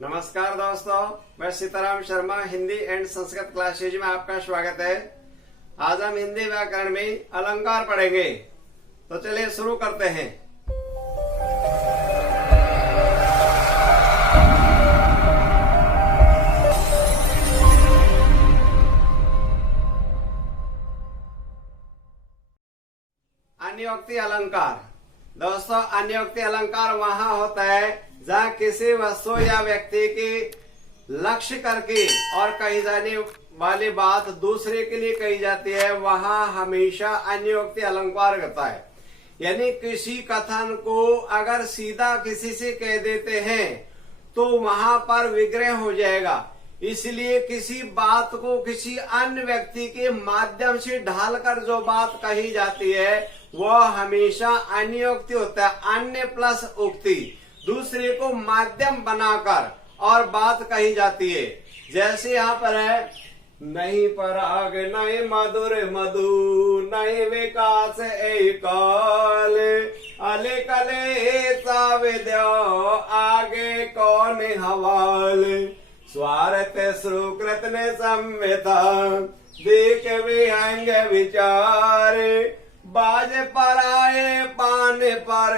नमस्कार दोस्तों, मैं सीताराम शर्मा हिंदी एंड संस्कृत क्लासेज में आपका स्वागत है। आज हम हिंदी व्याकरण में अलंकार पढ़ेंगे, तो चलिए शुरू करते हैं। अन्योक्ति अलंकार। दोस्तों, अन्योक्ति अलंकार वहां होता है जहाँ किसी वस्तु या व्यक्ति की लक्ष्य करके और कही जाने वाली बात दूसरे के लिए कही जाती है, वहां हमेशा अन्योक्ति अलंकार होता है। यानी किसी कथन को अगर सीधा किसी से कह देते हैं तो वहां पर विग्रह हो जाएगा, इसलिए किसी बात को किसी अन्य व्यक्ति के माध्यम से ढालकर जो बात कही जाती है वह हमेशा अन्योक्ति होता है। अन्य प्लस उक्ति, दूसरे को माध्यम बनाकर और बात कही जाती है। जैसे यहाँ पर है, नहीं पराग नहीं मधुर मधु नहीं विकास काल अले कले विद्यो आगे कौन हवाल स्वार्थ सुकृत ने संविता देख विहंग विचार बाज पर आए पान पर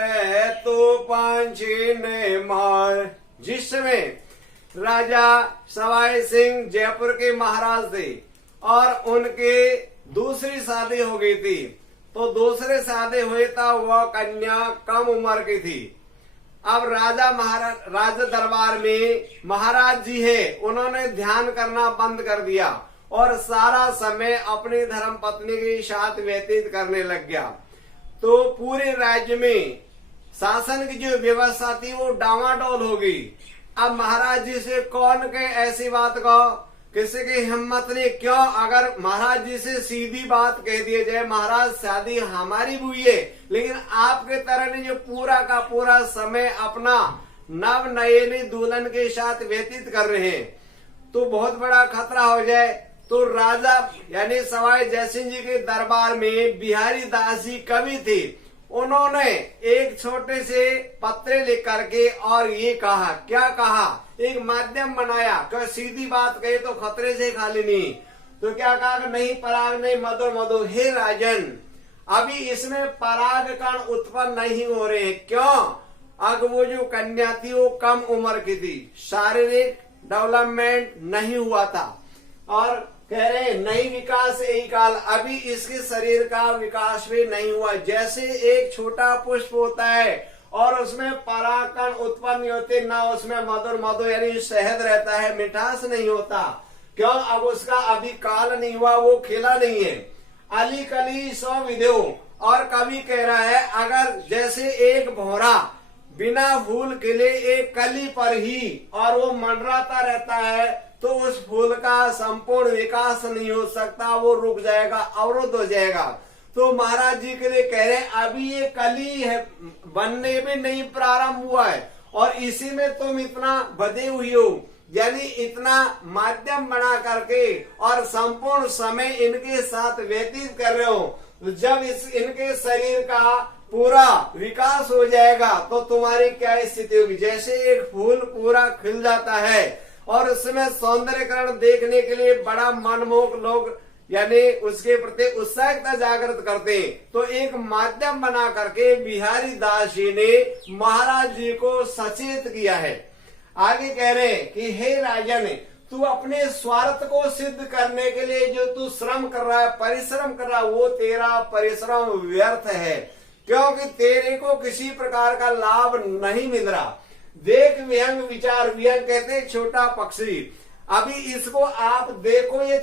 तो पांची ने मार। जिसमें राजा सवाई सिंह जयपुर के महाराज थे और उनके दूसरी शादी हो गई थी, तो दूसरे शादी हुए था वह कन्या कम उम्र की थी। अब राजा दरबार में महाराज जी है, उन्होंने ध्यान करना बंद कर दिया और सारा समय अपनी धर्म पत्नी के साथ व्यतीत करने लग गया। तो पूरे राज्य में शासन की जो व्यवस्था थी वो डामाडोल हो गई। अब महाराज जी से कौन के ऐसी बात कहो, किसी की हिम्मत नहीं। क्यों? अगर महाराज जी से सीधी बात कह दिया जाए, महाराज शादी हमारी हुई है लेकिन आपके तरह ने जो पूरा का पूरा समय अपना नव नयनी दुल्हन के साथ व्यतीत कर रहे हैं तो बहुत बड़ा खतरा हो जाए। तो राजा यानी सवाई जयसिंह जी के दरबार में बिहारी दास जी कवि थे, उन्होंने एक छोटे से पत्र लिख करके और ये कहा, क्या कहा, एक माध्यम बनाया कि सीधी बात कहे तो खतरे से खाली नहीं। तो क्या कहा, नहीं पराग नहीं मधुर मधु। हे राजन, अभी इसमें पराग कण उत्पन्न नहीं हो रहे। क्यों? अब वो जो कन्या थी वो कम उम्र की थी, शारीरिक डेवलपमेंट नहीं हुआ था और कह रहे नहीं विकास यही काल, अभी इसके शरीर का विकास भी नहीं हुआ। जैसे एक छोटा पुष्प होता है और उसमें परागकण उत्पन्न नहीं होते, ना उसमें मधुर मधु यानी शहद रहता है, मिठास नहीं होता। क्यों? अब उसका अभी काल नहीं हुआ, वो खिला नहीं है। अली कली सौ विद्यो। और कवि कह रहा है, अगर जैसे एक भौरा बिना फूल खिले एक कली पर ही और वो मंडराता रहता है तो उस फूल का संपूर्ण विकास नहीं हो सकता, वो रुक जाएगा, अवरुद्ध हो जाएगा। तो महाराज जी के लिए कह रहे हैं, अभी ये कली है, बनने भी नहीं प्रारंभ हुआ है और इसी में तुम इतना बधे हुई हो, यानी इतना माध्यम बना करके और संपूर्ण समय इनके साथ व्यतीत कर रहे हो। तो जब इनके शरीर का पूरा विकास हो जाएगा तो तुम्हारी क्या स्थिति होगी। जैसे एक फूल पूरा खिल जाता है और उसमें सौंदर्यकरण देखने के लिए बड़ा मनमोहक लोग यानी उसके प्रति उत्साहता जागृत करते हैं, तो एक माध्यम बना करके बिहारी दास जी ने महाराज जी को सचेत किया है। आगे कह रहे हैं कि हे राजन, तू अपने स्वार्थ को सिद्ध करने के लिए जो तू श्रम कर रहा है, परिश्रम कर रहा है, वो तेरा परिश्रम व्यर्थ है, क्योंकि तेरे को किसी प्रकार का लाभ नहीं मिल रहा। देख विहंग विचार, विहंग कहते हैं छोटा पक्षी। अभी इसको आप देखो, ये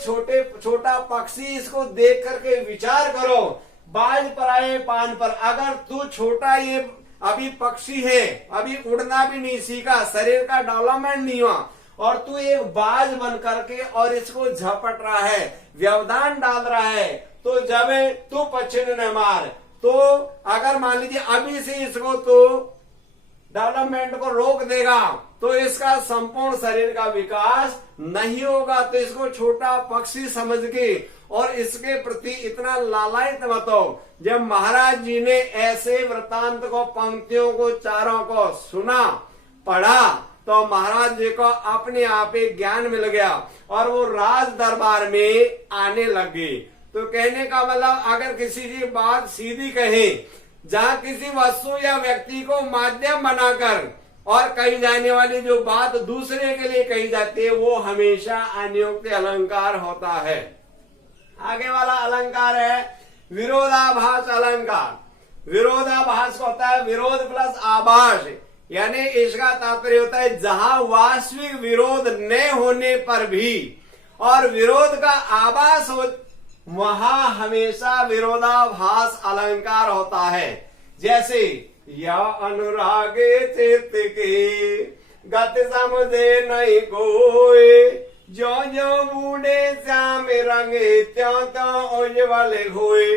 छोटा पक्षी, इसको देख करके विचार करो। बाज पर आए पान पर, अगर तू छोटा ये अभी पक्षी है, अभी उड़ना भी नहीं सीखा, शरीर का डेवलपमेंट नहीं हुआ और तू एक बाज बन करके और इसको झपट रहा है, व्यवधान डाल रहा है, तो जब तू पक्षी ने मार, तो अगर मान लीजिए अभी से इसको तो डेवलपमेंट को रोक देगा तो इसका संपूर्ण शरीर का विकास नहीं होगा। तो इसको छोटा पक्षी समझ के और इसके प्रति इतना लालायित मत हो। जब महाराज जी ने ऐसे वृतांत को, पंक्तियों को, चारों को सुना, पढ़ा, तो महाराज जी को अपने आप ही ज्ञान मिल गया और वो राज दरबार में आने लग गई। तो कहने का मतलब अगर किसी की बात सीधी कहे, जहाँ किसी वस्तु या व्यक्ति को माध्यम बनाकर और कही जाने वाली जो बात दूसरे के लिए कही जाती है वो हमेशा अनियुक्त अलंकार होता है। आगे वाला अलंकार है विरोधाभास अलंकार। विरोधाभास होता है विरोध प्लस आभास, यानी इसका तात्पर्य होता है जहां वास्तविक विरोध न होने पर भी और विरोध का आभास हो वहां हमेशा विरोधाभास अलंकार होता है। जैसे या अनुरागे चित्त की गति समझे नहीं कोई, जो जो बूढ़े श्याम रंगे त्यों त्यों उज्ज्वल हुए।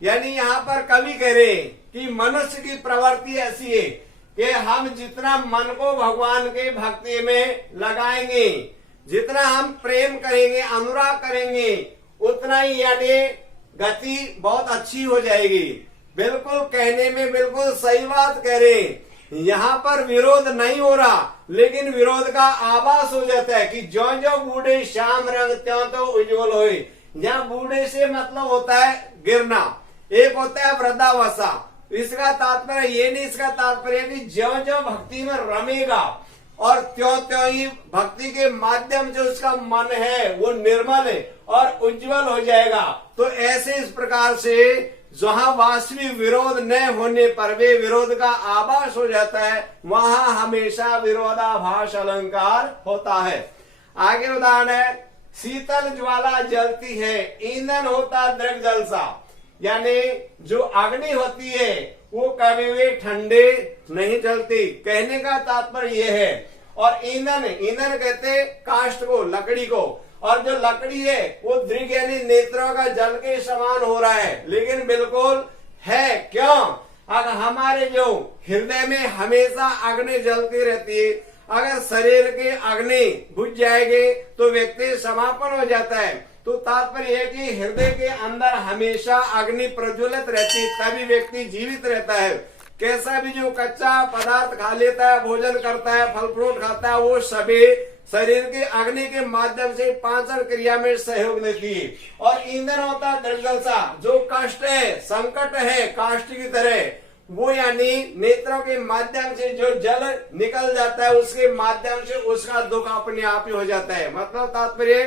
यानी यहाँ पर कवि कह रहे कि मनुष्य की प्रवृत्ति ऐसी है कि हम जितना मन को भगवान के भक्ति में लगाएंगे, जितना हम प्रेम करेंगे, अनुराग करेंगे, उतना ही यानी गति बहुत अच्छी हो जाएगी। बिल्कुल कहने में बिल्कुल सही बात कह रहे हैं। यहाँ पर विरोध नहीं हो रहा, लेकिन विरोध का आभास हो जाता है कि जो जो बूढ़े श्याम रंग त्यों तो उज्जवल होए। यहाँ बूढ़े से मतलब होता है गिरना, एक होता है वृद्धावस्था। इसका तात्पर्य ये नहीं, इसका तात्पर्य कि ज्यो ज्यो भक्ति में रमेगा और त्यों त्यों ही भक्ति के माध्यम से उसका मन है वो निर्मल है और उज्जवल हो जाएगा। तो ऐसे इस प्रकार से जहाँ वास्तविक विरोध न होने पर भी विरोध का आभास हो जाता है, वहां हमेशा विरोधाभास अलंकार होता है। आगे उदाहरण है शीतल ज्वाला जलती है, ईंधन होता दृढ़ जलसा। यानी जो अग्नि होती है वो कभी भी ठंडे नहीं जलती। कहने का तात्पर्य ये है। और ईंधन, ईंधन कहते काष्ठ को, लकड़ी को, और जो लकड़ी है वो दृढ़ यानी नेत्रों का जल के समान हो रहा है, लेकिन बिल्कुल है क्यों? अगर हमारे जो हृदय में हमेशा अग्नि जलती रहती है, अगर शरीर के अग्नि बुझ जाएगी तो व्यक्ति समापन हो जाता है। तो तात्पर्य है कि हृदय के अंदर हमेशा अग्नि प्रज्वलित रहती, तभी व्यक्ति जीवित रहता है। कैसा भी जो कच्चा पदार्थ खा लेता है, भोजन करता है, फल फ्रूट खाता है, वो सभी शरीर के अग्नि के माध्यम से पाचन क्रिया में सहयोग देती है। और ईंधन होता है दृढ़जलसा, जो कष्ट है, संकट है, काष्ठ की तरह, वो यानी नेत्रों के माध्यम से जो जल निकल जाता है उसके माध्यम से उसका दुख अपने आप ही हो जाता है। मतलब तात्पर्य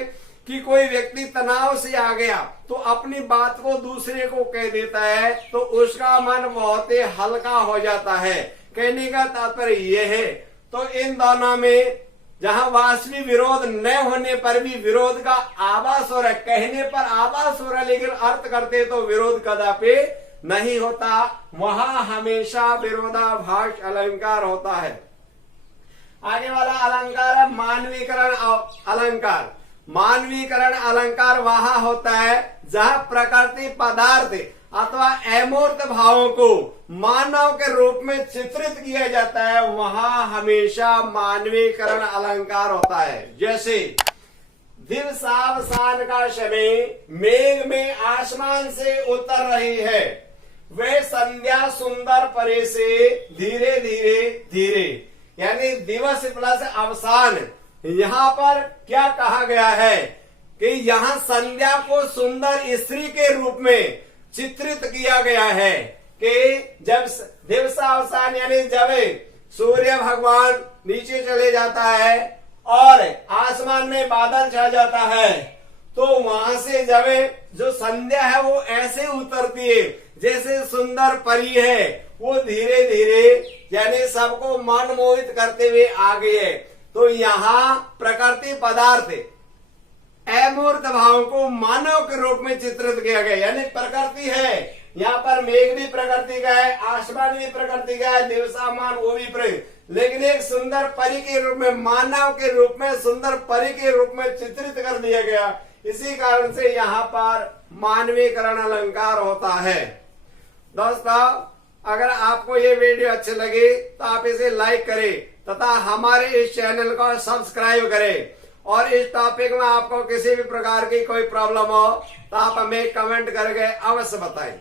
कि कोई व्यक्ति तनाव से आ गया तो अपनी बात को दूसरे को कह देता है तो उसका मन बहुत ही हल्का हो जाता है। कहने का तात्पर्य ये है। तो इन दोनों में जहां वास्तविक विरोध न होने पर भी विरोध का आभास हो रहा है, कहने पर आभास हो रहा है, लेकिन अर्थ करते तो विरोध कदापि नहीं होता, वहां हमेशा विरोधाभास अलंकार होता है। आगे वाला अलंकार है मानवीकरण अलंकार। मानवीकरण अलंकार वहां होता है जहां प्रकृति पदार्थ अथवा अमूर्त भावों को मानव के रूप में चित्रित किया जाता है, वहां हमेशा मानवीकरण अलंकार होता है। जैसे दिवसावसान का समय मेघ में आसमान से उतर रही है, वे संध्या सुंदर परे से धीरे धीरे धीरे। यानी दिवस प्लस अवसान। यहाँ पर क्या कहा गया है कि यहाँ संध्या को सुंदर स्त्री के रूप में चित्रित किया गया है कि जब दिवसावसान यानी जब सूर्य भगवान नीचे चले जाता है और आसमान में बादल छा जाता है, तो वहां से जब जो संध्या है वो ऐसे उतरती है जैसे सुंदर परी है, वो धीरे धीरे यानी सबको मन मोहित करते हुए आ गई है। तो यहाँ प्रकृति पदार्थ अमूर्त भाव को मानव के रूप में चित्रित किया गया। यानी प्रकृति है, यहाँ पर मेघ भी प्रकृति का है, आसमान भी प्रकृति का है, दिवसामान वो भी प्रकृति, लेकिन एक सुंदर परी के रूप में, मानव के रूप में, सुंदर परी के रूप में चित्रित कर दिया गया। इसी कारण से यहाँ पर मानवीकरण अलंकार होता है। दोस्तों, अगर आपको ये वीडियो अच्छे लगे तो आप इसे लाइक करें तथा हमारे इस चैनल को सब्सक्राइब करें। और इस टॉपिक में आपको किसी भी प्रकार की कोई प्रॉब्लम हो तो आप हमें कमेंट करके अवश्य बताएं।